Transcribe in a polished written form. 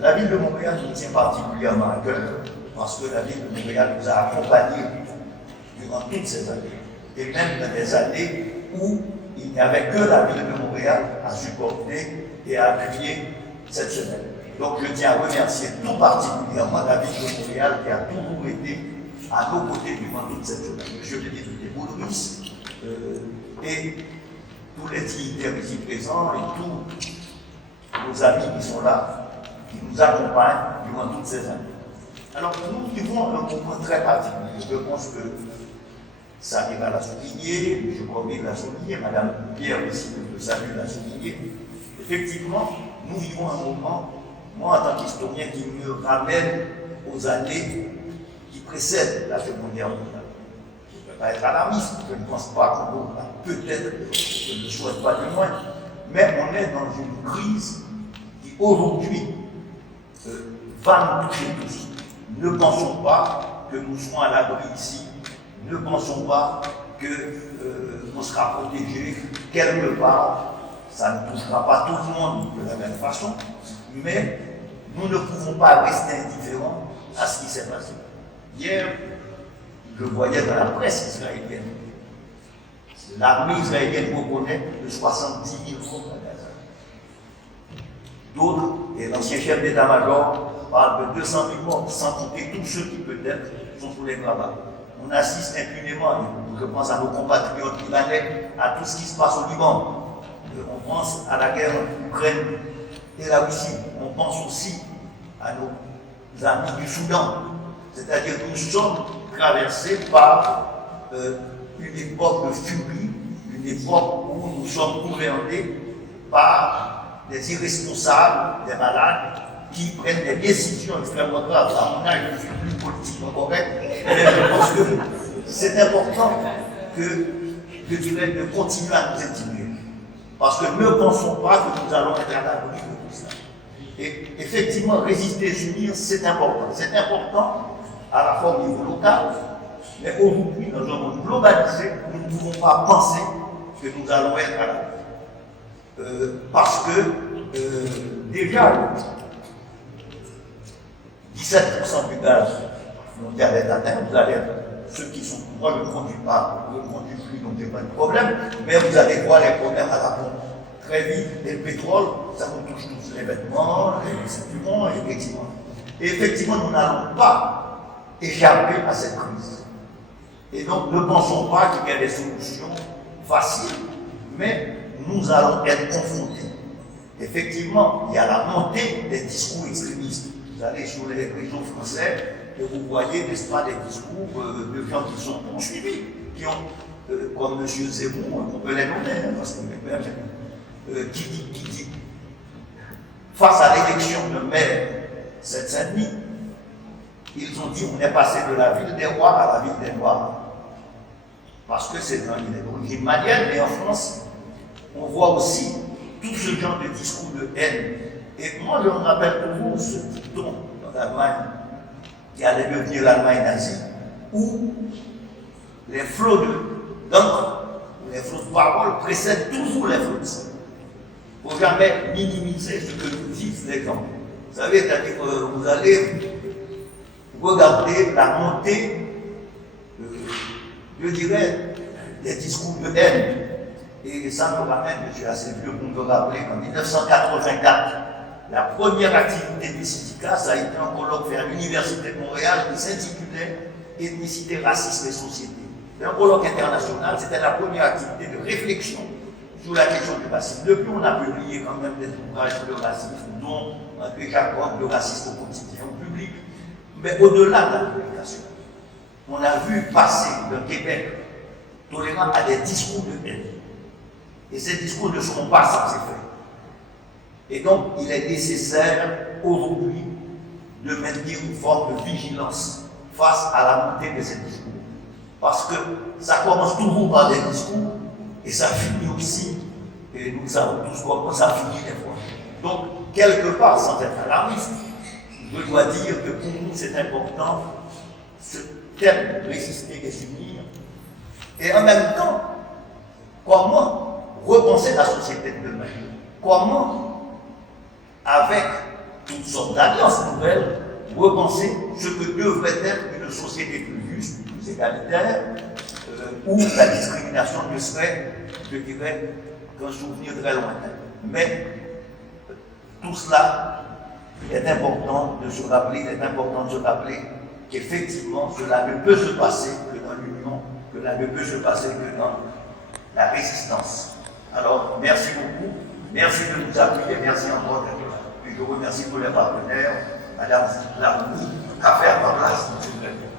La ville de Montréal nous tient particulièrement à cœur parce que la ville de Montréal nous a accompagnés durant toutes ces années. Et même dans des années où il n'y avait que la ville de Montréal à supporter et à appuyer cette semaine. Donc je tiens à remercier tout particulièrement la ville de Montréal qui a toujours été à nos côtés durant toute cette semaine. Monsieur le député Boudris et tous les dignitaires ici présents et tous nos amis qui sont là, qui nous accompagnent durant toutes ces années. Alors nous vivons un moment très particulier. Je pense que Samira l'a souligné, M. Corbin l'a souligné, Mme Pierre ici, le salut l'a souligné. Effectivement, nous vivons un moment, moi en tant qu'historien, qui me ramène aux années qui précèdent la Seconde Guerre mondiale. Je ne peux pas être alarmiste, je ne pense pas qu'on a peut-être, je ne le souhaite pas du moins, mais on est dans une crise qui aujourd'hui va nous toucher tous. Ne pensons pas que nous serons à l'abri ici. Ne pensons pas qu'on sera protégé quelque part. Ça ne touchera pas tout le monde de la même façon, mais nous ne pouvons pas rester indifférents à ce qui s'est passé. Hier, je voyais dans la presse israélienne, l'armée israélienne reconnaît de 70 000 morts à Gaza. D'autres, et l'ancien chef d'état-major, parle de 200 000 morts, sans compter tous ceux qui peut-être sont sous les gravats. On assiste impunément, je pense à nos compatriotes libanais, à tout ce qui se passe au Liban. On pense à la guerre en Ukraine et la Russie. On pense aussi à nos amis du Soudan. C'est-à-dire que nous sommes traversés par une époque de furie, une époque où nous sommes gouvernés par des irresponsables, des malades, qui prennent des décisions extrêmement graves. À mon âge, je ne suis plus politiquement correct, mais je pense que c'est important de continuer à nous intimider. Parce que ne pensons pas que nous allons être à l'abri de tout cela. Et effectivement, résister et s'unir, c'est important. C'est important à la fois au niveau local, mais aujourd'hui, dans un monde globalisé, nous ne pouvons pas penser que nous allons être à l'abri. Parce que déjà, 17% du gaz mondial est atteint, vous allez, ceux qui sont, moi je ne conduis pas, je ne conduis plus, donc je n'ai pas de problème, mais vous allez voir les problèmes à la pompe très vite, et le pétrole, ça nous touche tous, les vêtements, les suppléments, effectivement. Et effectivement, nous n'allons pas échapper à cette crise. Et donc, ne pensons pas qu'il y a des solutions faciles, mais nous allons être confrontés. Effectivement, il y a la montée des discours extrémistes. Vous allez sur les réseaux français et vous voyez, n'est-ce pas, des discours de gens qui sont poursuivis, qui ont, comme M. Zemmour, on peut les nommer, parce qu'on est même, qui dit, face à l'élection de maire Seine-Saint-Denis, ils ont dit on est passé de la ville des rois à la ville des noirs. Parce que c'est d'origine malienne, mais en France, on voit aussi tout ce genre de discours de haine. Et moi, je me rappelle toujours ce dicton en Allemagne, qui allait devenir l'Allemagne nazie, où les flots d'encre, les flots de parole précèdent toujours les flots de sang. Il ne faut jamais minimiser ce que nous disent les gens. Vous savez, c'est-à-dire que vous allez regarder la montée, je dirais, des discours de haine. Et ça me ramène, je suis assez vieux pour me rappeler qu'en 1984, la première activité des syndicats, ça a été un colloque fait à l'Université de Montréal qui s'intitulait Ethnicité, racisme et société. C'est un colloque international, c'était la première activité de réflexion sur la question du racisme. Depuis, on a publié quand même des ouvrages sur le racisme, dont André Jacob, le racisme au quotidien public. Mais au-delà de la publication, on a vu passer le Québec tolérant à des discours de haine. Et ces discours ne seront pas sans effet. Et donc, il est nécessaire aujourd'hui de maintenir une forme de vigilance face à la montée de ces discours. Parce que ça commence toujours par des discours et ça finit aussi, et nous savons tous comment ça finit des fois. Donc, quelque part, sans être alarmiste, je dois dire que pour nous, c'est important ce thème, résister et s'unir. Et en même temps, comment repenser la société de demain? Comment, avec toutes sortes d'alliances nouvelles, repenser ce que devrait être une société plus juste, plus égalitaire, où la discrimination ne serait, je dirais, qu'un souvenir très lointain. Mais tout cela est important de se rappeler, qu'effectivement cela ne peut se passer que dans l'union, que cela ne peut se passer que dans la résistance. Alors, merci beaucoup, merci de nous appuyer, merci encore et je vous remercie pour les partenaires, Madame Laroux, à faire ma place, M. le Président.